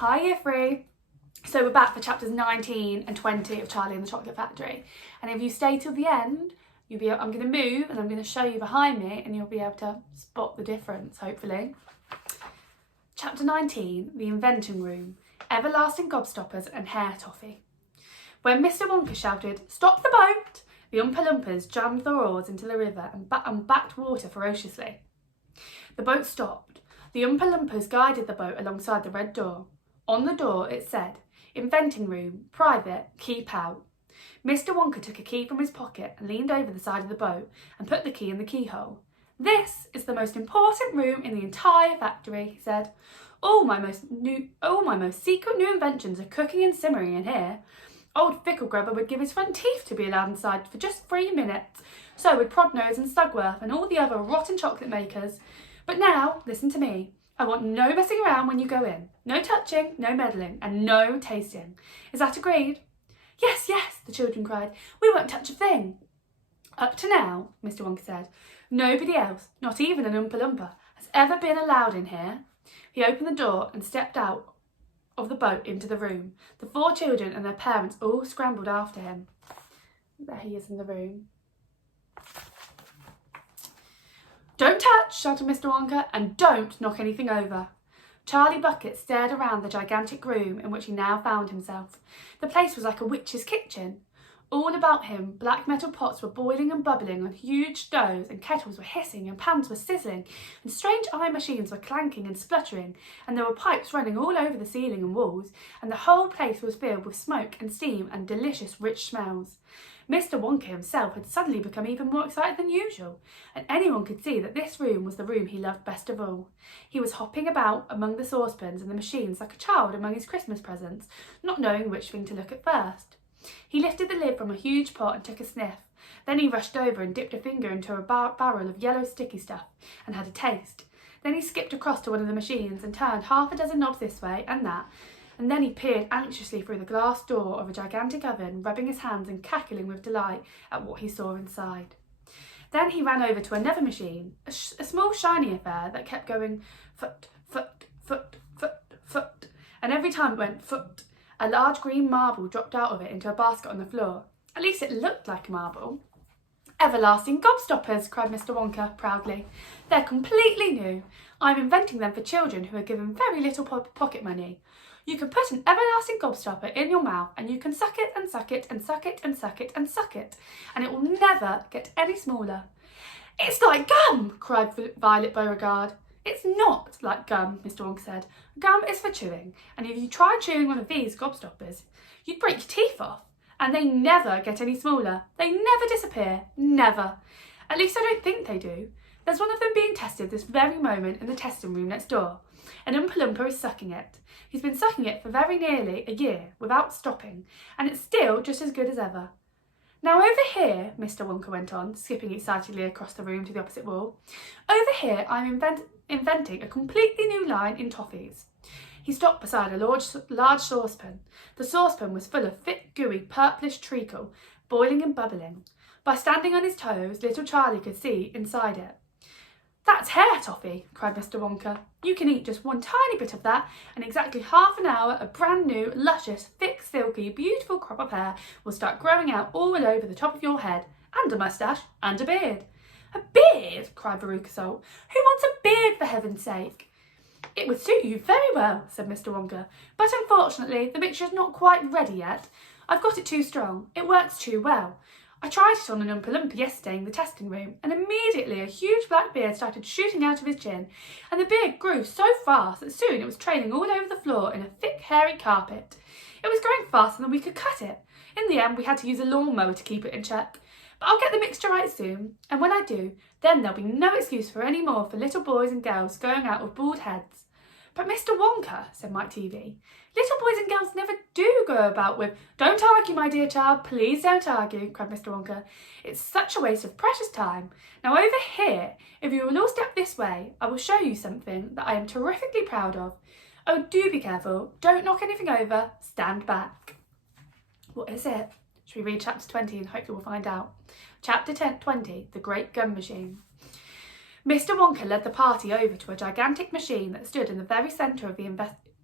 Hi Year 3. So we're back for chapters 19 and 20 of Charlie and the Chocolate Factory. And if you stay till the end, I'm going to move and I'm going to show you behind me and you'll be able to spot the difference, hopefully. Chapter 19, The Inventing Room, Everlasting Gobstoppers and Hair Toffee. When Mr. Wonka shouted, "Stop the boat!" the Oompa Loompas jammed their oars into the river and backed water ferociously. The boat stopped. The Oompa Loompas guided the boat alongside the red door. On the door it said, "Inventing Room, Private, Keep Out." Mr. Wonka took a key from his pocket and leaned over the side of the boat and put the key in the keyhole. "This is the most important room in the entire factory," he said. All my most secret new inventions are cooking and simmering in here. Old Ficklegrubber would give his front teeth to be allowed inside for just 3 minutes. So would Prodnose and Stugworth and all the other rotten chocolate makers. But now, listen to me. I want no messing around when you go in. No touching, no meddling, and no tasting. Is that agreed? "Yes, yes," the children cried. "We won't touch a thing." "Up to now," Mr. Wonka said, "nobody else, not even an Oompa Loompa, has ever been allowed in here." He opened the door and stepped out of the boat into the room. The 4 children and their parents all scrambled after him. There he is in the room. "Don't touch," shouted Mr. Wonka, "and don't knock anything over." Charlie Bucket stared around the gigantic room in which he now found himself. The place was like a witch's kitchen. All about him, black metal pots were boiling and bubbling on huge stoves, and kettles were hissing, and pans were sizzling, and strange iron machines were clanking and spluttering, and there were pipes running all over the ceiling and walls, and the whole place was filled with smoke and steam and delicious rich smells. Mr. Wonka himself had suddenly become even more excited than usual, and anyone could see that this room was the room he loved best of all. He was hopping about among the saucepans and the machines like a child among his Christmas presents, not knowing which thing to look at first. He lifted the lid from a huge pot and took a sniff. Then he rushed over and dipped a finger into a barrel of yellow sticky stuff and had a taste. Then he skipped across to one of the machines and turned half a dozen knobs this way and that, and then he peered anxiously through the glass door of a gigantic oven, rubbing his hands and cackling with delight at what he saw inside. Then he ran over to another machine, a small shiny affair that kept going foot, foot, foot, foot, foot, and every time it went foot, a large green marble dropped out of it into a basket on the floor. At least it looked like a marble. "Everlasting Gobstoppers," cried Mr. Wonka proudly. "They're completely new. I'm inventing them for children who are given very little pocket money. You can put an everlasting gobstopper in your mouth and you can suck it and suck it and suck it and suck it and suck it, and it will never get any smaller." "It's like gum," cried Violet Beauregard. "It's not like gum," Mr. Wonka said. "Gum is for chewing, and if you tried chewing one of these gobstoppers, you'd break your teeth off, and they never get any smaller. They never disappear, never. At least I don't think they do. There's one of them being tested this very moment in the testing room next door. An Oompa Loompa is sucking it. He's been sucking it for very nearly a year without stopping, and it's still just as good as ever. Now over here," Mr. Wonka went on, skipping excitedly across the room to the opposite wall, "over here I'm inventing a completely new line in toffees." He stopped beside a large saucepan. The saucepan was full of thick, gooey, purplish treacle, boiling and bubbling. By standing on his toes, little Charlie could see inside it. "That's hair toffee," cried Mr. Wonka. "You can eat just one tiny bit of that, and in exactly half an hour a brand new, luscious, thick, silky, beautiful crop of hair will start growing out all over the top of your head, and a moustache, and a beard." "A beard?" cried Veruca Salt. "Who wants a beard, for heaven's sake?" "It would suit you very well," said Mr. Wonka, "but unfortunately the mixture is not quite ready yet. I've got it too strong. It works too well. I tried it on an Oompa Loompa yesterday in the testing room, and immediately a huge black beard started shooting out of his chin, and the beard grew so fast that soon it was trailing all over the floor in a thick, hairy carpet. It was growing faster than we could cut it. In the end, we had to use a lawnmower to keep it in check. But I'll get the mixture right soon, and when I do, then there'll be no excuse for any more for little boys and girls going out with bald heads." "But Mr. Wonka," said Mike TV, "little boys and girls never do go about with—" "Don't argue, my dear child, please don't argue," cried Mr. Wonka. "It's such a waste of precious time. Now over here, if you will all step this way, I will show you something that I am terrifically proud of. Oh, do be careful, don't knock anything over, stand back." What is it? Should we read chapter 20 and hopefully we'll find out? Chapter 20, The Great Gum Machine. Mr. Wonka led the party over to a gigantic machine that stood in the very centre of the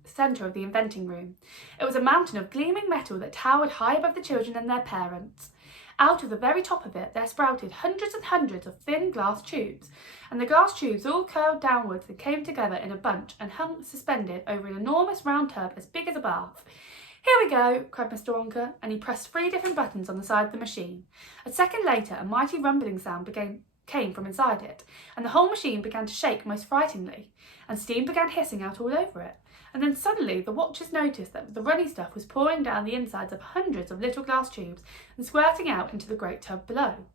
centre of the inventing room. It was a mountain of gleaming metal that towered high above the children and their parents. Out of the very top of it there sprouted hundreds and hundreds of thin glass tubes, and the glass tubes all curled downwards and came together in a bunch and hung suspended over an enormous round tub as big as a bath. "Here we go," cried Mr. Wonka, and he pressed 3 different buttons on the side of the machine. A second later a mighty rumbling sound came from inside it, and the whole machine began to shake most frighteningly, and steam began hissing out all over it. And then suddenly the watchers noticed that the runny stuff was pouring down the insides of hundreds of little glass tubes and squirting out into the great tub below.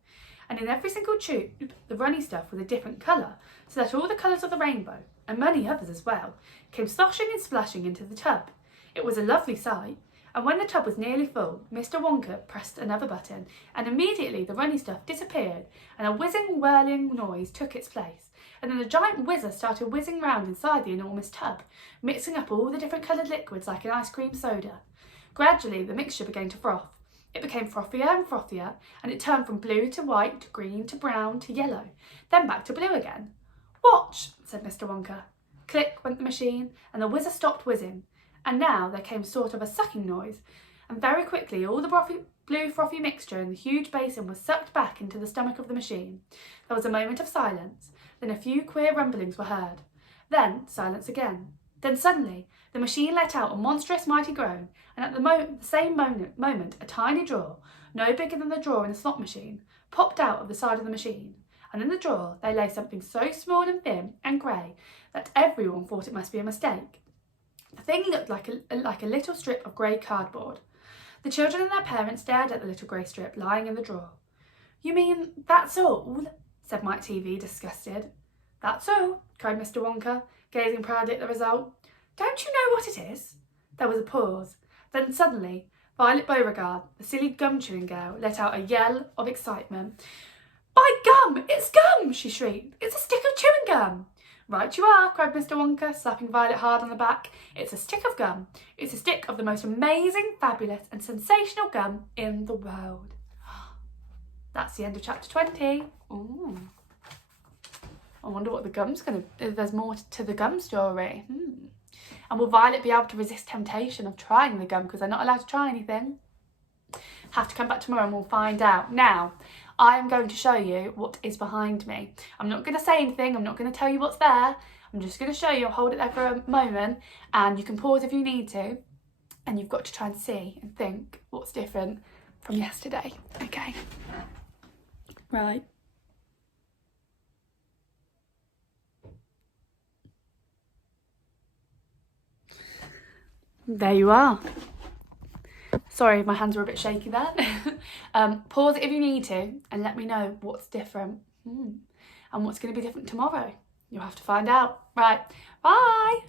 And in every single tube the runny stuff was a different colour, so that all the colours of the rainbow, and many others as well, came sloshing and splashing into the tub. It was a lovely sight, and when the tub was nearly full, Mr. Wonka pressed another button, and immediately the runny stuff disappeared, and a whizzing, whirling noise took its place. And then a giant whizzer started whizzing round inside the enormous tub, mixing up all the different coloured liquids like an ice cream soda. Gradually the mixture began to froth. It became frothier and frothier, and it turned from blue to white to green to brown to yellow, then back to blue again. "Watch," said Mr. Wonka. Click went the machine, and the whizzer stopped whizzing, and now there came sort of a sucking noise, and very quickly all the blue frothy mixture in the huge basin was sucked back into the stomach of the machine. There was a moment of silence, then a few queer rumblings were heard. Then silence again. Then suddenly the machine let out a monstrous mighty groan, and at the same moment a tiny drawer, no bigger than the drawer in a slot machine, popped out of the side of the machine, and in the drawer there lay something so small and thin and grey that everyone thought it must be a mistake. The thing looked like a little strip of grey cardboard. The children and their parents stared at the little grey strip lying in the drawer. "You mean that's all?" said Mike TV, disgusted. "That's all," cried Mr. Wonka, gazing proudly at the result. "Don't you know what it is?" There was a pause. Then suddenly Violet Beauregard, the silly gum-chewing girl, let out a yell of excitement. "By gum, it's gum!" she shrieked. "It's a stick of chewing gum!" "Right you are," cried Mr. Wonka, slapping Violet hard on the back. "It's a stick of gum. It's a stick of the most amazing, fabulous and sensational gum in the world." That's the end of chapter 20. Ooh. I wonder what the gum's going to... If there's more to the gum story. And will Violet be able to resist temptation of trying the gum, because they're not allowed to try anything? Have to come back tomorrow and we'll find out. Now, I am going to show you what is behind me. I'm not going to say anything. I'm not going to tell you what's there. I'm just going to show you. I'll hold it there for a moment, and you can pause if you need to. And you've got to try and see and think what's different from yesterday. Okay. Right. There you are. Sorry, my hands were a bit shaky there. Pause it if you need to and let me know what's different and what's going to be different tomorrow. You'll have to find out. Right, bye.